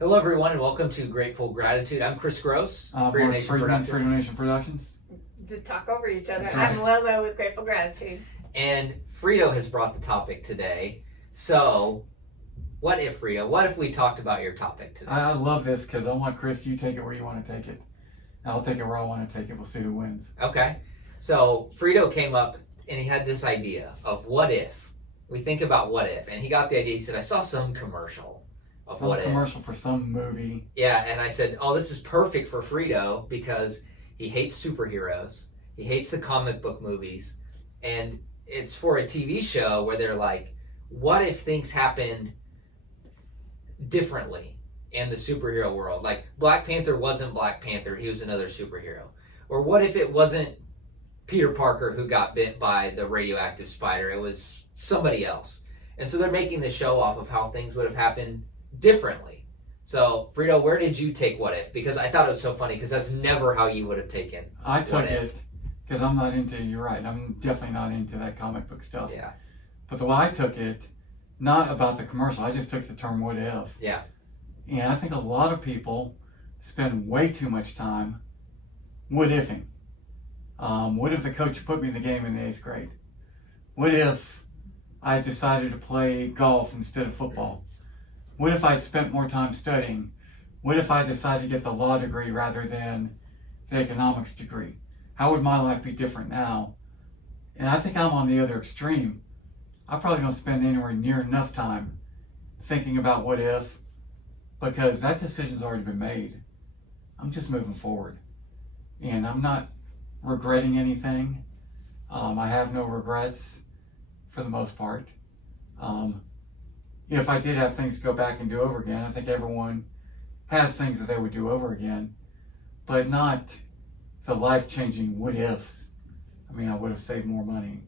Hello, everyone, and welcome to Grateful Gratitude. I'm Kris Gross, Freedom Nation Productions. Just talk over each other. That's right. I'm LoLo with Grateful Gratitude. And Frito has brought the topic today. So, what if, Frito, what if we talked about your topic today? I love this because I want Kris, you take it where you want to take it. I'll take it where I want to take it. We'll see who wins. Okay. So, Frito came up and he had this idea of what if. We think about what if. And he got the idea. He said, I saw some commercial of Some what if. commercial for some movie. Yeah, and I said, oh, this is perfect for Frito because he hates superheroes. He hates the comic book movies. And it's for a TV show where they're like, what if things happened differently in the superhero world? Like, Black Panther wasn't Black Panther. He was another superhero. Or what if it wasn't Peter Parker who got bit by the radioactive spider? It was somebody else. And so they're making the show off of how things would have happened differently. So, Frito, where did you take what if? Because I thought it was so funny because that's never how you would have taken I took it because I'm not into, you're right, I'm definitely not into that comic book stuff. Yeah. But the way I took it, not about the commercial, I just took the term what if. Yeah. And I think a lot of people spend way too much time what ifing. What if the coach put me in the game in the 8th grade? What if I decided to play golf instead of football? What if I'd spent more time studying? What if I decided to get the law degree rather than the economics degree? How would my life be different now? And I think I'm on the other extreme. I probably don't spend anywhere near enough time thinking about what if, because that decision's already been made. I'm just moving forward. And I'm not regretting anything. I have no regrets for the most part. If I did have things to go back and do over again, I think everyone has things that they would do over again, but not the life-changing what ifs. I mean, I would have saved more money.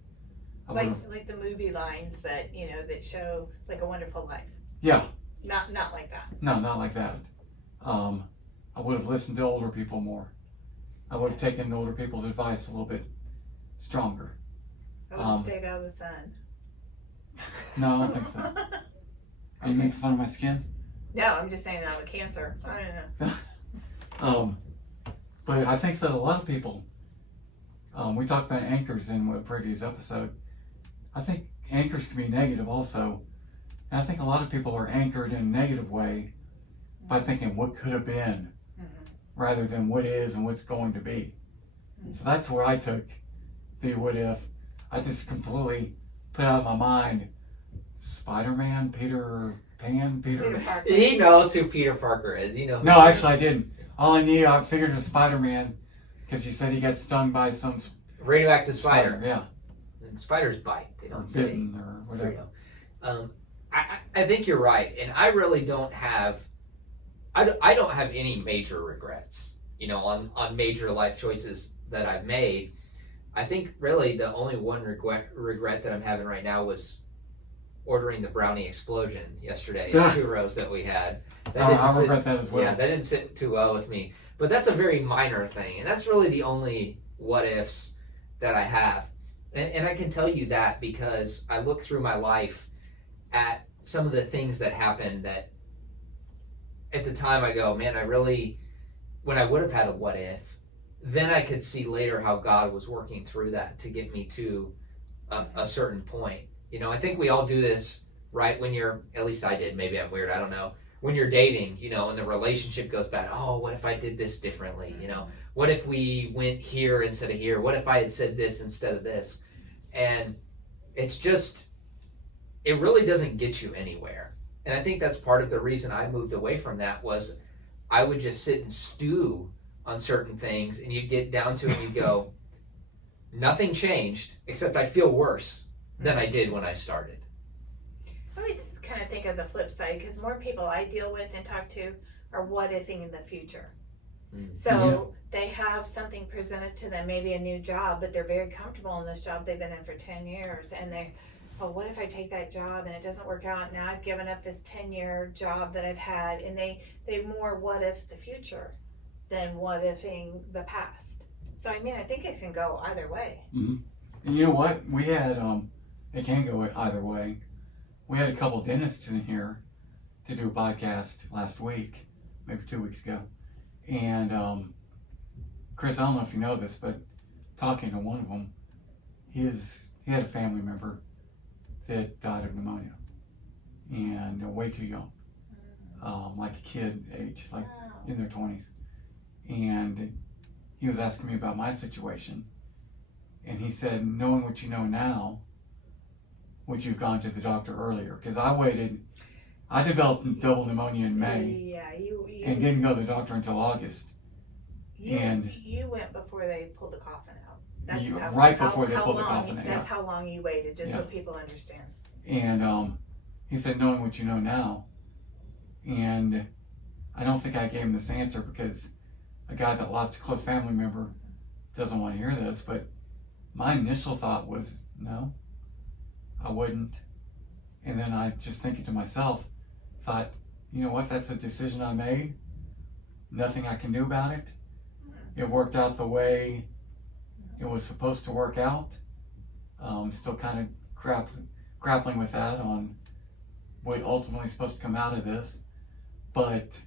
Like the movie lines that, that show like A Wonderful Life. Yeah. Not like that. No, not like that. I would have listened to older people more. I would have taken older people's advice a little bit stronger. I would have stayed out of the sun. No, I don't think so. Are you making fun of my skin? No, I'm just saying that with cancer. I don't know. But I think that a lot of people, we talked about anchors in a previous episode. I think anchors can be negative also. And I think a lot of people are anchored in a negative way by thinking what could have been rather than what is and what's going to be. So that's where I took the what if. I just completely put out of my mind Spider-Man, Peter Parker. He knows who Peter Parker is. You know. No, actually I didn't. All I knew, I figured it was Spider-Man because you said he got stung by some Radioactive spider. Yeah. And spiders bite. They Or don't bitten sting. or whatever. I think you're right, and I really don't have. I don't have any major regrets. On major life choices that I've made. I think really the only one regret that I'm having right now was ordering the brownie explosion yesterday, the churros that we had. I regret that as well. Yeah, that didn't sit too well with me. But that's a very minor thing, and that's really the only what ifs that I have. And I can tell you that because I look through my life at some of the things that happened that at the time I go, man, when I would have had a what if, then I could see later how God was working through that to get me to a certain point. I think we all do this, right? When at least I did, maybe I'm weird, I don't know. When you're dating, and the relationship goes bad, oh, what if I did this differently? What if we went here instead of here? What if I had said this instead of this? And it's just, it really doesn't get you anywhere. And I think that's part of the reason I moved away from that was I would just sit and stew on certain things, and you'd get down to it and you'd go, nothing changed, except I feel worse than I did when I started. I always kind of think of the flip side because more people I deal with and talk to are what ifing in the future. So they have something presented to them, maybe a new job, but they're very comfortable in this job they've been in for 10 years. And what if I take that job and it doesn't work out? Now I've given up this 10-year job that I've had. And they more what if the future than what ifing the past. So, I think it can go either way. Mm-hmm. And you know what? We had, it can go either way. We had a couple dentists in here to do a podcast last week, maybe 2 weeks ago. And Kris, I don't know if you know this, but talking to one of them, he had a family member that died of pneumonia, and way too young, like a kid age, like in their 20s. And he was asking me about my situation, and he said, knowing what you know now, would you have gone to the doctor earlier? Because I developed double pneumonia in May, and didn't go to the doctor until August. You went before they pulled the coffin out. That's before they pulled the coffin out. That's how long you waited, just so people understand. And he said, knowing what you know now, and I don't think I gave him this answer because a guy that lost a close family member doesn't want to hear this, but my initial thought was, no, I wouldn't. And then I just thinking to myself, thought, you know what, that's a decision I made. Nothing I can do about it. It worked out the way it was supposed to work out. Still kind of grappling with that on what ultimately is supposed to come out of this. But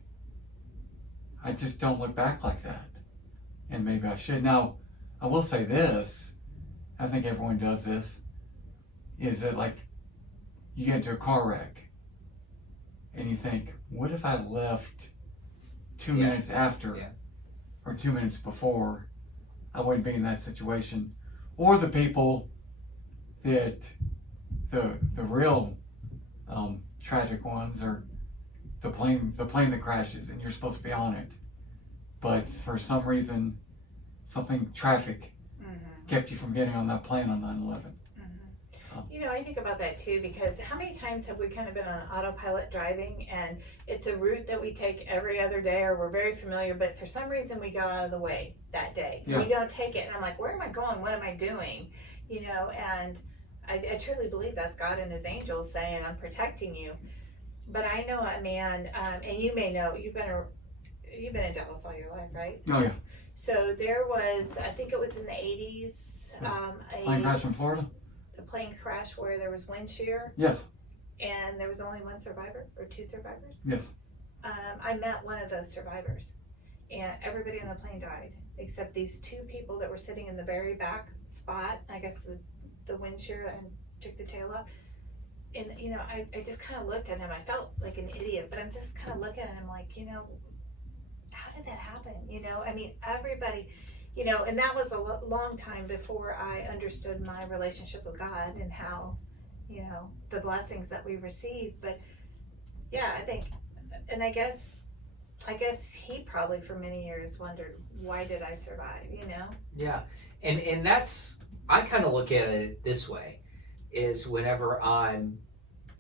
I just don't look back like that. And maybe I should. Now, I will say this, I think everyone does this, is that like you get into a car wreck and you think, what if I left 2 minutes after or 2 minutes before? I wouldn't be in that situation. Or the people that the real tragic ones are the plane that crashes and you're supposed to be on it, but for some reason traffic kept you from getting on that plane on 9/11. You know, I think about that too, because how many times have we kind of been on autopilot driving, and it's a route that we take every other day, or we're very familiar, but for some reason we go out of the way that day. We don't take it, and I'm like, where am I going? What am I doing? You know, and I truly believe that's God and his angels saying, I'm protecting you. But I know a man, and you may know, you've been in Dallas all your life, right? Oh yeah. So there was, I think it was in the 80s, Plane crash in Florida? a plane crash where there was wind shear. Yes. And there was only one survivor, or two survivors. Yes. I met one of those survivors, and everybody on the plane died except these two people that were sitting in the very back spot. I guess the wind shear and took the tail up. And you know, I just kind of looked at him. I felt like an idiot, but I'm just kind of looking at him like, you know, how did that happen? You know, I mean, everybody, you know, and that was a long time before I understood my relationship with God and how, you know, the blessings that we receive. But yeah, I think, and I guess he probably for many years wondered, why did I survive, you know? Yeah. And that's, I kind of look at it this way, is whenever I'm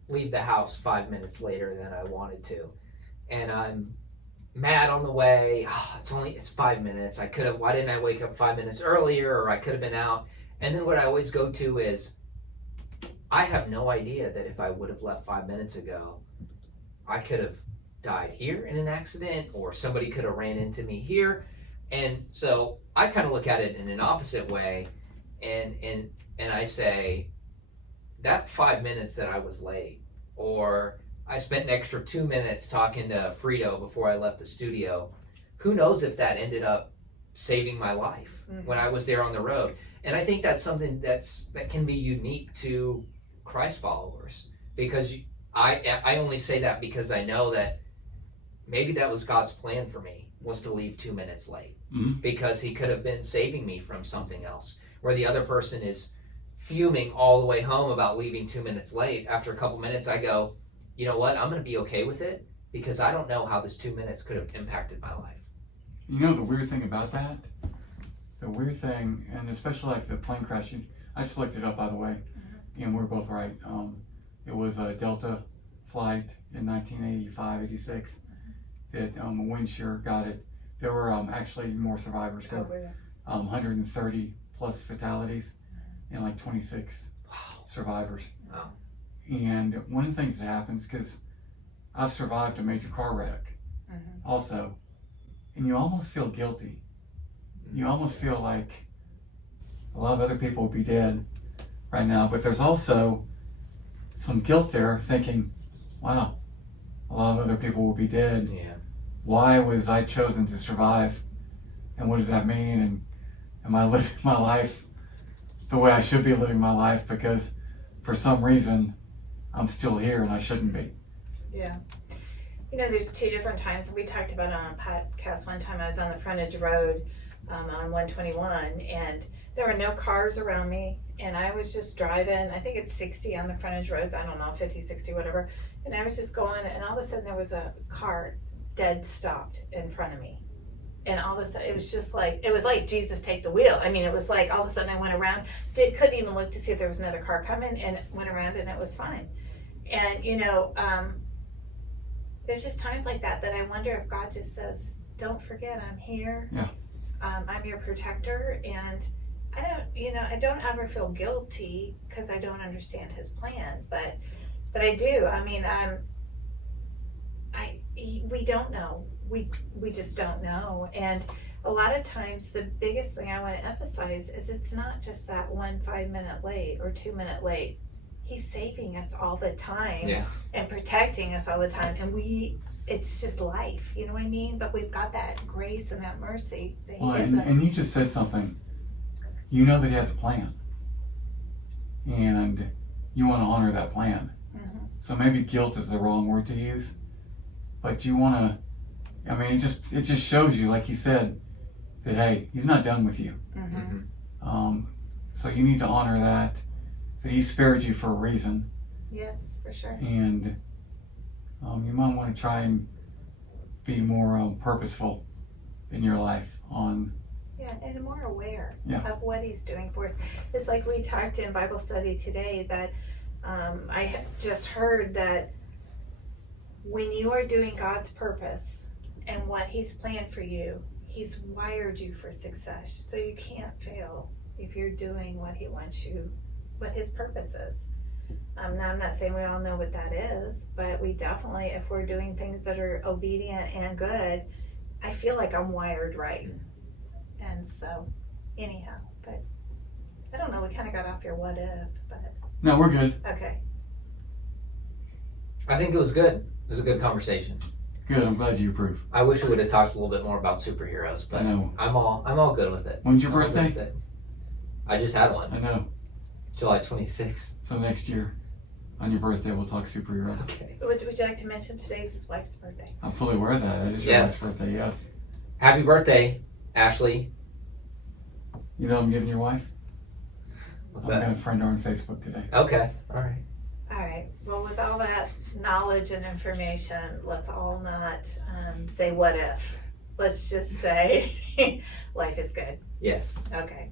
leave the house 5 minutes later than I wanted to, and I'm mad on the way, it's 5 minutes, why didn't I wake up 5 minutes earlier, or I could have been out. And then what I always go to is, I have no idea that if I would have left 5 minutes ago, I could have died here in an accident, or somebody could have ran into me here. And so I kind of look at it in an opposite way, and I say, that 5 minutes that I was late, or I spent an extra 2 minutes talking to Frito before I left the studio, who knows if that ended up saving my life when I was there on the road. And I think that's something that can be unique to Christ followers, because I only say that because I know that maybe that was God's plan for me, was to leave 2 minutes late, because he could have been saving me from something else, where the other person is fuming all the way home about leaving 2 minutes late. After a couple minutes, I go, you know what, I'm going to be okay with it, because I don't know how this 2 minutes could have impacted my life. You know the weird thing about that? The weird thing, and especially like the plane crash, I just looked it up, by the way, and we're both right. It was a Delta flight in 1985, 86 that a wind shear got it. There were actually more survivors, so 130 plus fatalities and like 26 survivors. Wow. And one of the things that happens, because I've survived a major car wreck also, and you almost feel guilty. You almost feel like a lot of other people would be dead right now, but there's also some guilt there, thinking, wow, a lot of other people will be dead. Yeah. Why was I chosen to survive? And what does that mean? And am I living my life the way I should be living my life? Because for some reason, I'm still here and I shouldn't be. Yeah. You know, there's two different times. We talked about it on a podcast one time. I was on the frontage road on 121, and there were no cars around me. And I was just driving, I think it's 60 on the frontage roads, I don't know, 50, 60, whatever. And I was just going, and all of a sudden there was a car dead stopped in front of me. And all of a sudden, it was like Jesus take the wheel. I mean, it was like all of a sudden I went around, couldn't even look to see if there was another car coming, and went around and it was fine. And, you know, there's just times like that I wonder if God just says, don't forget I'm here. Yeah. I'm your protector, and I don't ever feel guilty because I don't understand his plan, but I do. I mean, we don't know. We just don't know. And a lot of times the biggest thing I want to emphasize is it's not just that 5 minute late or 2 minute late. He's saving us all the time. Yeah. And protecting us all the time. And it's just life, you know what I mean? But we've got that grace and that mercy that he gives us. And you just said something. You know that he has a plan. And you want to honor that plan. Mm-hmm. So maybe guilt is the wrong word to use. But you want to, I mean, it just shows you, like you said, that, hey, he's not done with you. Mm-hmm. So you need to honor that he spared you for a reason. Yes, for sure. And you might want to try and be more purposeful in your life Yeah, and more aware Yeah. of what he's doing for us. It's like we talked in Bible study today that I had just heard that when you are doing God's purpose and what he's planned for you, he's wired you for success. So you can't fail if you're doing what he wants you, what his purpose is. Now, I'm not saying we all know what that is, but we definitely, if we're doing things that are obedient and good, I feel like I'm wired right. And so, anyhow, but I don't know, we kind of got off your what if, but No, we're good. okay. I think it was good. It was a good conversation. Good. I'm glad you approve. I wish we would have talked a little bit more about superheroes, but I know. I'm all good with it. When's your I'm all good birthday? with it. I just had I one, know. July 26th. So next year, on your birthday, we'll talk superheroes. Okay. Would you like to mention today's his wife's birthday? I'm fully aware of that. It is your Yes. wife's birthday, yes. Happy birthday, Ashley. You know I'm giving your wife? What's I'm that? going to friend her on Facebook today. Okay. All right. All right. Well, with all that knowledge and information, let's all not say what if. Let's just say life is good. Yes. Okay.